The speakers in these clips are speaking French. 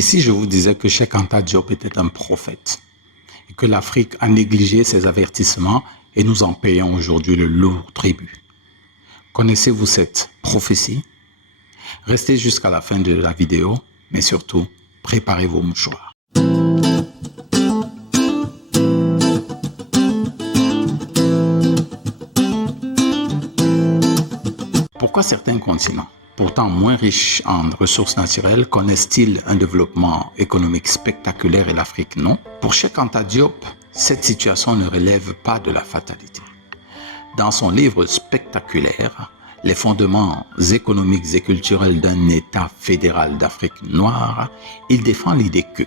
Et si je vous disais que Cheikh Anta Diop était un prophète et que l'Afrique a négligé ses avertissements et nous en payons aujourd'hui le lourd tribut? Connaissez-vous cette prophétie? Restez jusqu'à la fin de la vidéo, mais surtout, préparez vos mouchoirs. Pourquoi certains continents, pourtant moins riches en ressources naturelles, connaissent-ils un développement économique spectaculaire et l'Afrique non? Pour Cheikh Anta Diop, cette situation ne relève pas de la fatalité. Dans son livre spectaculaire, Les fondements économiques et culturels d'un État fédéral d'Afrique noire, il défend l'idée que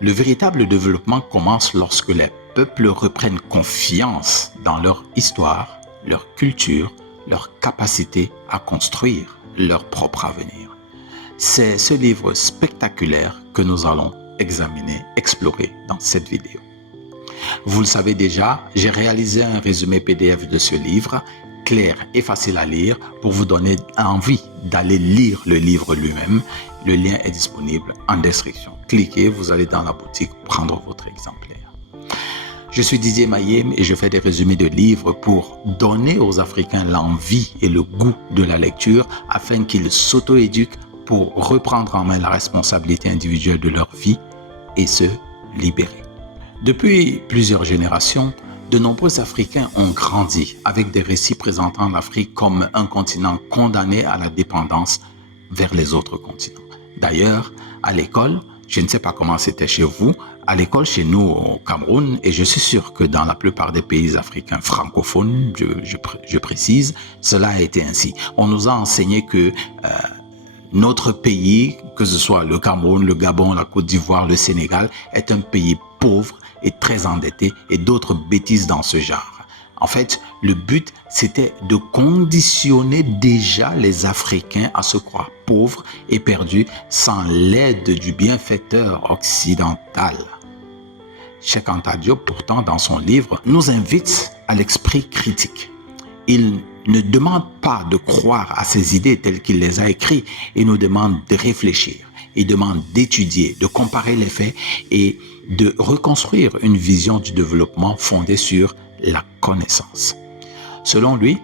le véritable développement commence lorsque les peuples reprennent confiance dans leur histoire, leur culture, leur capacité à construire leur propre avenir. C'est ce livre spectaculaire que nous allons examiner, explorer dans cette vidéo. Vous le savez déjà, j'ai réalisé un résumé PDF de ce livre, clair et facile à lire, pour vous donner envie d'aller lire le livre lui-même. Le lien est disponible en description. Cliquez, vous allez dans la boutique prendre votre exemplaire. Je suis Didier Mayem et je fais des résumés de livres pour donner aux Africains l'envie et le goût de la lecture afin qu'ils s'auto-éduquent pour reprendre en main la responsabilité individuelle de leur vie et se libérer. Depuis plusieurs générations, de nombreux Africains ont grandi avec des récits présentant l'Afrique comme un continent condamné à la dépendance vers les autres continents. D'ailleurs, à l'école, je ne sais pas comment c'était chez vous, à l'école chez nous au Cameroun, et je suis sûr que dans la plupart des pays africains francophones, je précise, cela a été ainsi. On nous a enseigné que notre pays, que ce soit le Cameroun, le Gabon, la Côte d'Ivoire, le Sénégal, est un pays pauvre et très endetté et d'autres bêtises dans ce genre. En fait, le but, c'était de conditionner déjà les Africains à se croire pauvres et perdus sans l'aide du bienfaiteur occidental. Cheikh Anta Diop, pourtant, dans son livre, nous invite à l'esprit critique. Il ne demande pas de croire à ses idées telles qu'il les a écrites, il nous demande de réfléchir. Il demande d'étudier, de comparer les faits et de reconstruire une vision du développement fondée sur la connaissance. Selon lui,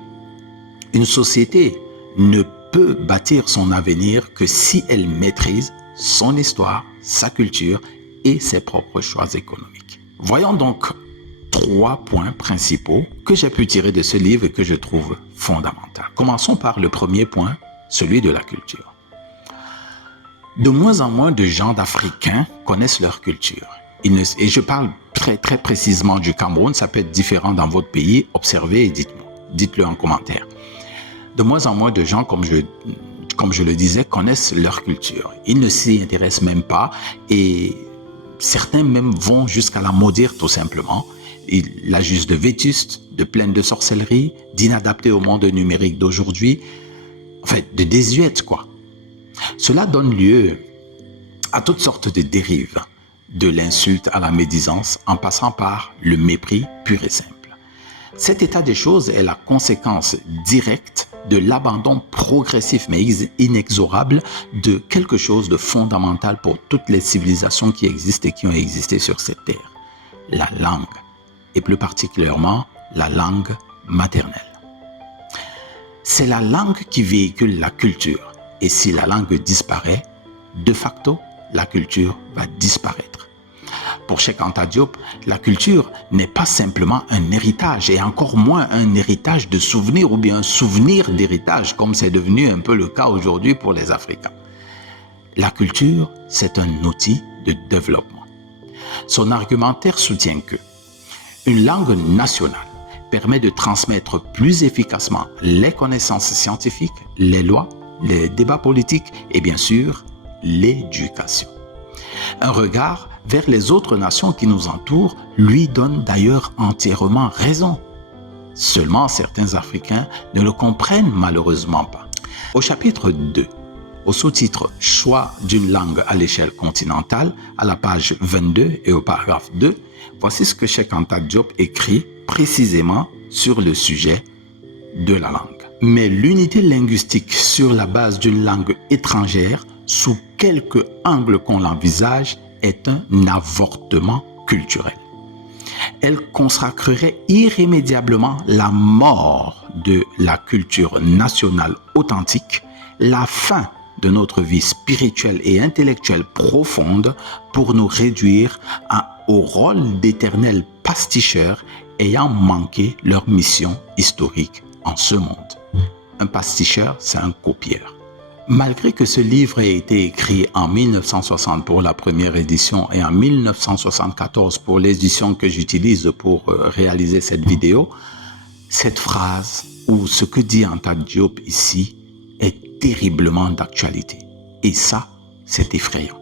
une société ne peut bâtir son avenir que si elle maîtrise son histoire, sa culture et ses propres choix économiques. Voyons donc 3 points principaux que j'ai pu tirer de ce livre et que je trouve fondamentaux. Commençons par le premier point, celui de la culture. De moins en moins de gens d'Africains connaissent leur culture. Et je parle très précisément du Cameroun, ça peut être différent dans votre pays, observez et dites-le en commentaire. De moins en moins de gens, comme je le disais, connaissent leur culture. Ils ne s'y intéressent même pas et certains même vont jusqu'à la maudire tout simplement. Ils la jugent de vétuste, de pleine de sorcellerie, d'inadaptée au monde numérique d'aujourd'hui, en fait de désuète quoi. Cela donne lieu à toutes sortes de dérives, de l'insulte à la médisance en passant par le mépris pur et simple. Cet état des choses est la conséquence directe de l'abandon progressif mais inexorable de quelque chose de fondamental pour toutes les civilisations qui existent et qui ont existé sur cette terre, la langue, et plus particulièrement la langue maternelle. C'est la langue qui véhicule la culture. Et si la langue disparaît, de facto, la culture va disparaître. Pour Cheikh Anta Diop, la culture n'est pas simplement un héritage et encore moins un héritage de souvenirs ou bien un souvenir d'héritage comme c'est devenu un peu le cas aujourd'hui pour les Africains. La culture, c'est un outil de développement. Son argumentaire soutient que une langue nationale permet de transmettre plus efficacement les connaissances scientifiques, les lois, les débats politiques et bien sûr l'éducation. Un regard vers les autres nations qui nous entourent lui donne d'ailleurs entièrement raison. Seulement certains Africains ne le comprennent malheureusement pas. Au chapitre 2, au sous-titre « Choix d'une langue à l'échelle continentale » à la page 22 et au paragraphe 2, voici ce que Cheikh Anta Diop écrit précisément sur le sujet de la langue. Mais l'unité linguistique sur la base d'une langue étrangère sous quelque angle qu'on l'envisage, est un avortement culturel. Elle consacrerait irrémédiablement la mort de la culture nationale authentique, la fin de notre vie spirituelle et intellectuelle profonde pour nous réduire au rôle d'éternels pasticheurs ayant manqué leur mission historique en ce monde. Un pasticheur, c'est un copieur. Malgré que ce livre ait été écrit en 1960 pour la première édition et en 1974 pour l'édition que j'utilise pour réaliser cette vidéo, cette phrase ou ce que dit Anta Diop ici est terriblement d'actualité. Et ça, c'est effrayant.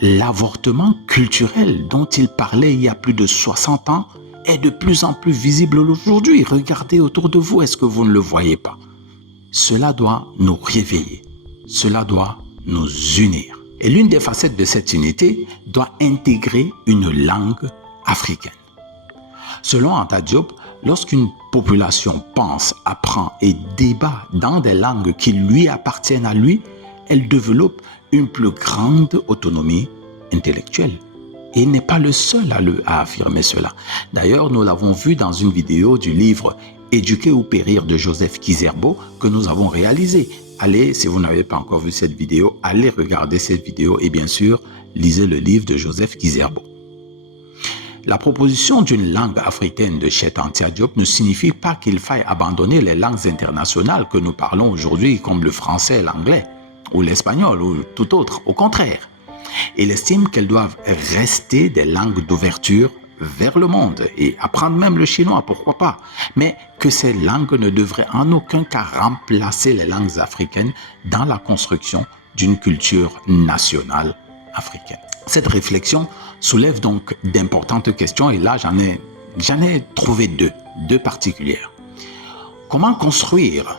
L'avortement culturel dont il parlait il y a plus de 60 ans est de plus en plus visible aujourd'hui. Regardez autour de vous, est-ce que vous ne le voyez pas? Cela doit nous réveiller, cela doit nous unir. Et l'une des facettes de cette unité doit intégrer une langue africaine. Selon Anta Diop, lorsqu'une population pense, apprend et débat dans des langues qui lui appartiennent à lui, elle développe une plus grande autonomie intellectuelle. Et il n'est pas le seul à affirmer cela. D'ailleurs, nous l'avons vu dans une vidéo du livre « Éduquer ou périr » de Joseph Kizerbo que nous avons réalisé. Allez, si vous n'avez pas encore vu cette vidéo, allez regarder cette vidéo et bien sûr, lisez le livre de Joseph Kizerbo. La proposition d'une langue africaine de Cheikh Anta Diop ne signifie pas qu'il faille abandonner les langues internationales que nous parlons aujourd'hui comme le français, l'anglais ou l'espagnol ou tout autre. Au contraire, il estime qu'elles doivent rester des langues d'ouverture vers le monde et apprendre même le chinois, pourquoi pas, mais que ces langues ne devraient en aucun cas remplacer les langues africaines dans la construction d'une culture nationale africaine. Cette réflexion soulève donc d'importantes questions et là j'en ai trouvé deux particulières. Comment construire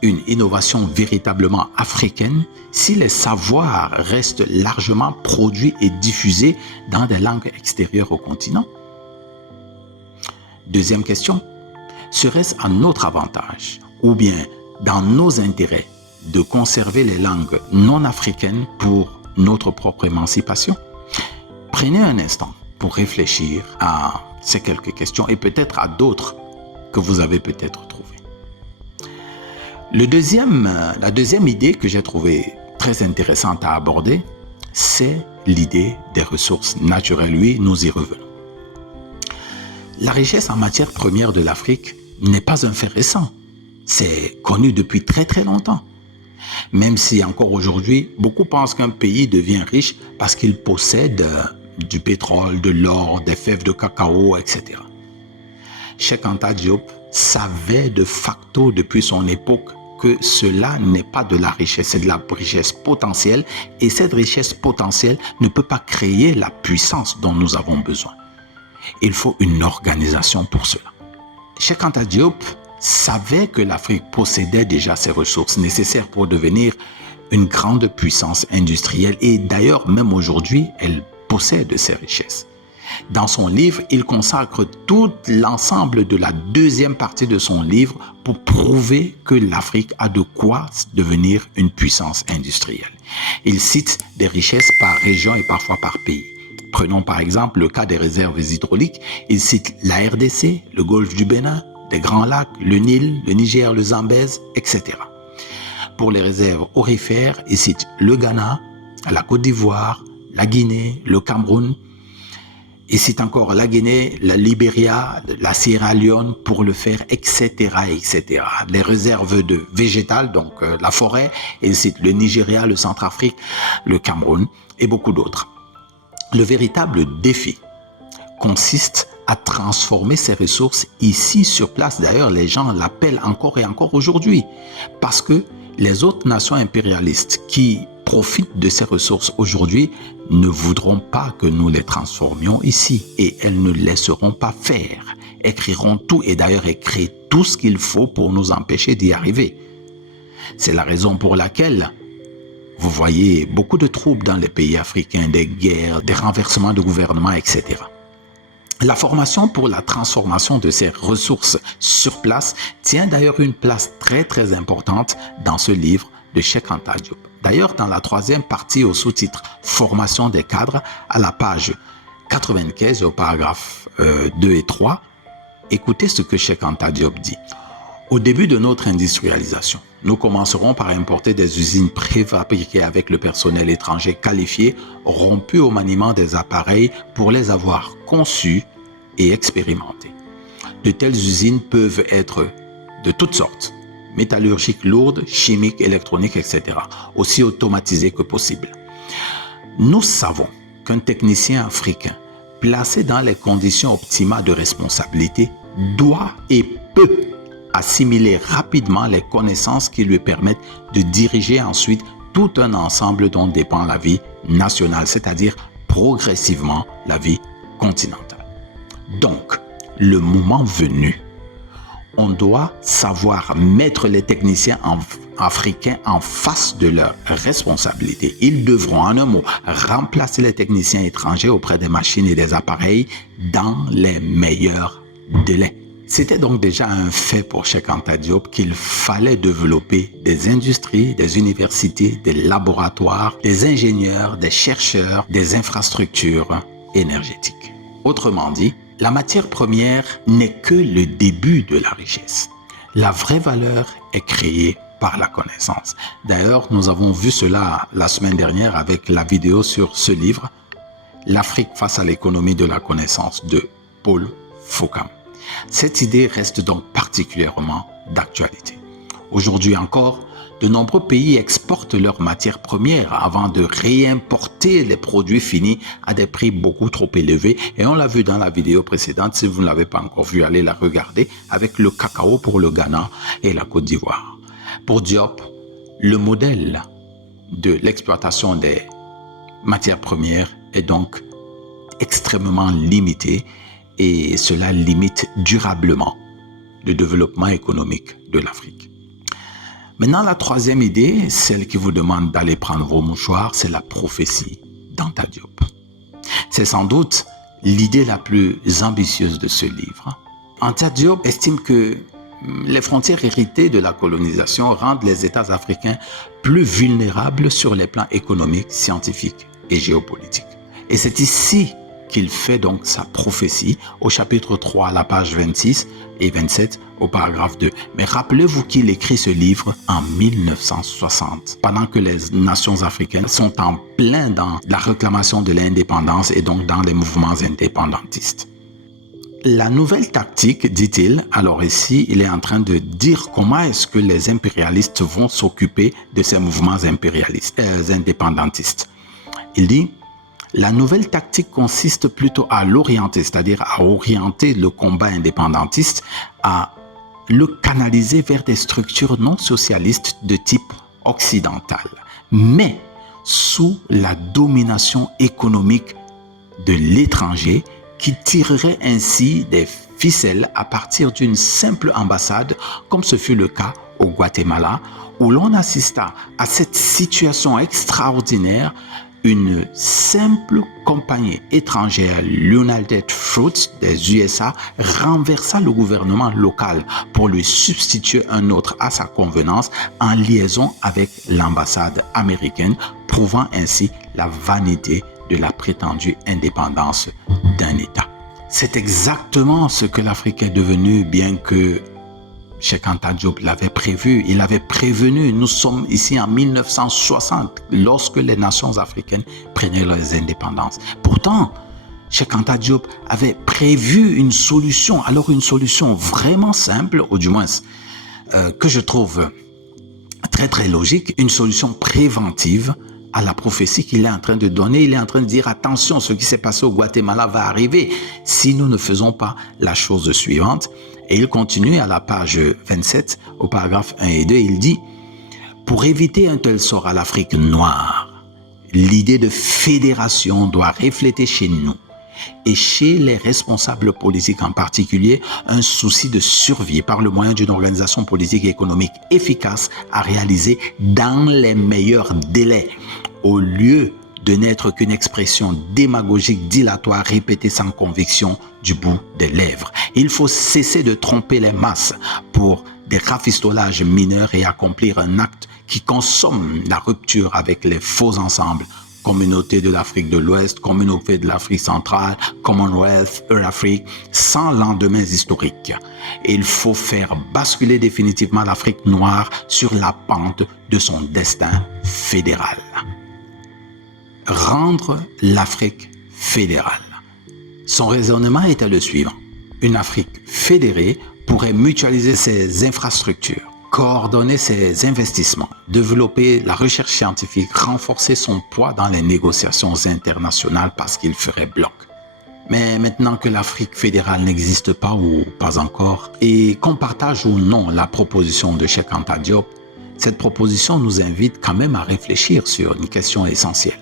une innovation véritablement africaine si les savoirs restent largement produits et diffusés dans des langues extérieures au continent? Deuxième question, serait-ce à notre avantage ou bien dans nos intérêts de conserver les langues non africaines pour notre propre émancipation? Prenez un instant pour réfléchir à ces quelques questions et peut-être à d'autres que vous avez peut-être trouvées. La deuxième idée que j'ai trouvée très intéressante à aborder, c'est l'idée des ressources naturelles. Oui, nous y revenons. La richesse en matières premières de l'Afrique n'est pas un fait récent. C'est connu depuis très très longtemps. Même si encore aujourd'hui, beaucoup pensent qu'un pays devient riche parce qu'il possède du pétrole, de l'or, des fèves de cacao, etc. Cheikh Anta Diop savait de facto depuis son époque que cela n'est pas de la richesse, c'est de la richesse potentielle et cette richesse potentielle ne peut pas créer la puissance dont nous avons besoin. Il faut une organisation pour cela. Cheikh Anta Diop savait que l'Afrique possédait déjà ces ressources nécessaires pour devenir une grande puissance industrielle et d'ailleurs même aujourd'hui, elle possède ces richesses. Dans son livre, il consacre tout l'ensemble de la deuxième partie de son livre pour prouver que l'Afrique a de quoi devenir une puissance industrielle. Il cite des richesses par région et parfois par pays. Prenons par exemple le cas des réserves hydrauliques. Il cite la RDC, le golfe du Bénin, des Grands Lacs, le Nil, le Niger, le Zambèze, etc. Pour les réserves aurifères, il cite le Ghana, la Côte d'Ivoire, la Guinée, le Cameroun. Il cite encore la Guinée, la Libéria, la Sierra Leone pour le fer, etc., etc. Les réserves de végétales, donc la forêt, il cite le Nigeria, le Centrafrique, le Cameroun et beaucoup d'autres. Le véritable défi consiste à transformer ces ressources ici sur place. D'ailleurs, les gens l'appellent encore et encore aujourd'hui parce que les autres nations impérialistes qui profitent de ces ressources aujourd'hui ne voudront pas que nous les transformions ici et elles ne laisseront pas faire. Écriront tout et d'ailleurs écrire tout ce qu'il faut pour nous empêcher d'y arriver. C'est la raison pour laquelle vous voyez beaucoup de troubles dans les pays africains, des guerres, des renversements de gouvernement, etc. La formation pour la transformation de ces ressources sur place tient d'ailleurs une place très très importante dans ce livre de Cheikh Anta Diop. D'ailleurs, dans la troisième partie au sous-titre « Formation des cadres » à la page 95 au paragraphe 2 et 3, écoutez ce que Cheikh Anta Diop dit. Au début de notre industrialisation, nous commencerons par importer des usines préfabriquées avec le personnel étranger qualifié, rompu au maniement des appareils pour les avoir conçus et expérimentés. De telles usines peuvent être de toutes sortes, métallurgiques lourdes, chimiques, électroniques, etc., aussi automatisées que possible. Nous savons qu'un technicien africain placé dans les conditions optimales de responsabilité doit et peut assimiler rapidement les connaissances qui lui permettent de diriger ensuite tout un ensemble dont dépend la vie nationale, c'est-à-dire progressivement la vie continentale. Donc, le moment venu, on doit savoir mettre les techniciens africains en face de leurs responsabilités. Ils devront, en un mot, remplacer les techniciens étrangers auprès des machines et des appareils dans les meilleurs délais. C'était donc déjà un fait pour Cheikh Anta Diop qu'il fallait développer des industries, des universités, des laboratoires, des ingénieurs, des chercheurs, des infrastructures énergétiques. Autrement dit, la matière première n'est que le début de la richesse. La vraie valeur est créée par la connaissance. D'ailleurs, nous avons vu cela la semaine dernière avec la vidéo sur ce livre, L'Afrique face à l'économie de la connaissance de Paul Fokam. Cette idée reste donc particulièrement d'actualité. Aujourd'hui encore, de nombreux pays exportent leurs matières premières avant de réimporter les produits finis à des prix beaucoup trop élevés. Et on l'a vu dans la vidéo précédente, si vous ne l'avez pas encore vue, allez la regarder, avec le cacao pour le Ghana et la Côte d'Ivoire. Pour Diop, le modèle de l'exploitation des matières premières est donc extrêmement limité et cela limite durablement le développement économique de l'Afrique. Maintenant, la troisième idée, celle qui vous demande d'aller prendre vos mouchoirs, c'est la prophétie d'Anta Diop. C'est sans doute l'idée la plus ambitieuse de ce livre. Anta Diop estime que les frontières héritées de la colonisation rendent les États africains plus vulnérables sur les plans économiques, scientifiques et géopolitiques. Et c'est ici qu'il fait donc sa prophétie au chapitre 3, à la page 26 et 27 au paragraphe 2. Mais rappelez-vous qu'il écrit ce livre en 1960, pendant que les nations africaines sont en plein dans la réclamation de l'indépendance et donc dans les mouvements indépendantistes. La nouvelle tactique, dit-il, alors ici, il est en train de dire comment est-ce que les impérialistes vont s'occuper de ces mouvements indépendantistes. Il dit: la nouvelle tactique consiste plutôt à l'orienter, c'est-à-dire à orienter le combat indépendantiste, à le canaliser vers des structures non socialistes de type occidental, mais sous la domination économique de l'étranger qui tirerait ainsi des ficelles à partir d'une simple ambassade, comme ce fut le cas au Guatemala, où l'on assista à cette situation extraordinaire. Une simple compagnie étrangère, United Fruits des USA, renversa le gouvernement local pour lui substituer un autre à sa convenance en liaison avec l'ambassade américaine, prouvant ainsi la vanité de la prétendue indépendance d'un État. C'est exactement ce que l'Afrique est devenue, bien que Cheikh Anta Diop l'avait prévu, il avait prévenu. Nous sommes ici en 1960, lorsque les nations africaines prenaient leurs indépendances. Pourtant, Cheikh Anta Diop avait prévu une solution, alors une solution vraiment simple, ou du moins que je trouve très très logique, une solution préventive à la prophétie qu'il est en train de donner. Il est en train de dire: attention, ce qui s'est passé au Guatemala va arriver si nous ne faisons pas la chose suivante. Et il continue à la page 27, au paragraphe 1 et 2, il dit: pour éviter un tel sort à l'Afrique noire, l'idée de fédération doit refléter chez nous et chez les responsables politiques en particulier un souci de survie par le moyen d'une organisation politique et économique efficace à réaliser dans les meilleurs délais, au lieu de n'être qu'une expression démagogique dilatoire répétée sans conviction du bout des lèvres. Il faut cesser de tromper les masses pour des rafistolages mineurs et accomplir un acte qui consomment la rupture avec les faux ensembles, Communauté de l'Afrique de l'Ouest, Communauté de l'Afrique centrale, Commonwealth, Eurafrique, sans lendemains historiques. Il faut faire basculer définitivement l'Afrique noire sur la pente de son destin fédéral. Rendre l'Afrique fédérale. Son raisonnement était le suivant. Une Afrique fédérée pourrait mutualiser ses infrastructures, coordonner ses investissements, développer la recherche scientifique, renforcer son poids dans les négociations internationales parce qu'il ferait bloc. Mais maintenant que l'Afrique fédérale n'existe pas ou pas encore, et qu'on partage ou non la proposition de Cheikh Anta Diop, cette proposition nous invite quand même à réfléchir sur une question essentielle.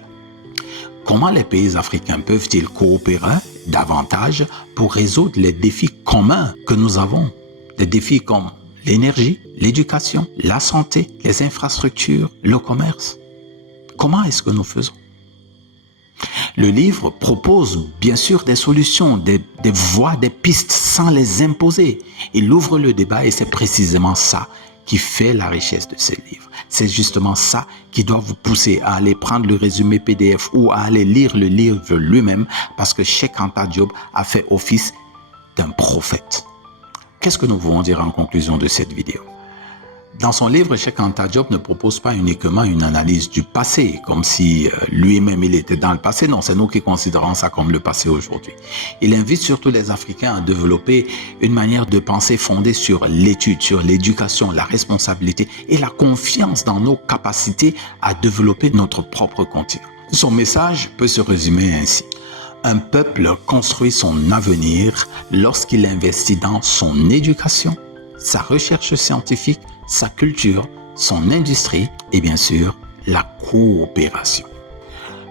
Comment les pays africains peuvent-ils coopérer davantage pour résoudre les défis communs que nous avons? Des défis comme l'énergie, l'éducation, la santé, les infrastructures, le commerce. Comment est-ce que nous faisons? Le livre propose bien sûr des solutions, des voies, des pistes sans les imposer. Il ouvre le débat et c'est précisément ça qui fait la richesse de ce livre. C'est justement ça qui doit vous pousser à aller prendre le résumé PDF ou à aller lire le livre lui-même parce que Cheikh Anta Diop a fait office d'un prophète. Qu'est-ce que nous voulons dire en conclusion de cette vidéo? Dans son livre, Cheikh Anta Diop ne propose pas uniquement une analyse du passé, comme si lui-même il était dans le passé. Non, c'est nous qui considérons ça comme le passé aujourd'hui. Il invite surtout les Africains à développer une manière de penser fondée sur l'étude, sur l'éducation, la responsabilité et la confiance dans nos capacités à développer notre propre continent. Son message peut se résumer ainsi. Un peuple construit son avenir lorsqu'il investit dans son éducation, sa recherche scientifique, sa culture, son industrie et bien sûr la coopération.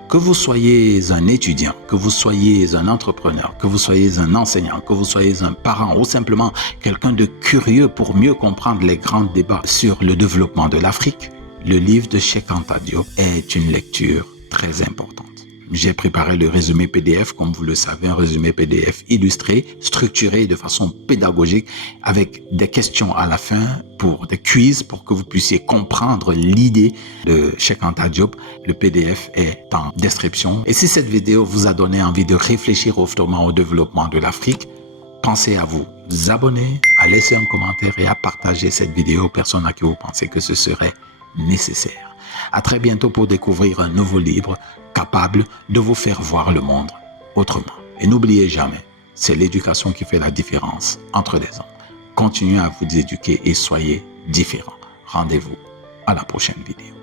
Que vous soyez un étudiant, que vous soyez un entrepreneur, que vous soyez un enseignant, que vous soyez un parent ou simplement quelqu'un de curieux pour mieux comprendre les grands débats sur le développement de l'Afrique, le livre de Cheikh Anta Diop est une lecture très importante. J'ai préparé le résumé PDF, comme vous le savez, un résumé PDF illustré, structuré de façon pédagogique, avec des questions à la fin, pour des quiz, pour que vous puissiez comprendre l'idée de Cheikh Anta Diop. Le PDF est en description. Et si cette vidéo vous a donné envie de réfléchir autrement au développement de l'Afrique, pensez à vous abonner, à laisser un commentaire et à partager cette vidéo aux personnes à qui vous pensez que ce serait nécessaire. À très bientôt pour découvrir un nouveau livre capable de vous faire voir le monde autrement. Et n'oubliez jamais, c'est l'éducation qui fait la différence entre les hommes. Continuez à vous éduquer et soyez différents. Rendez-vous à la prochaine vidéo.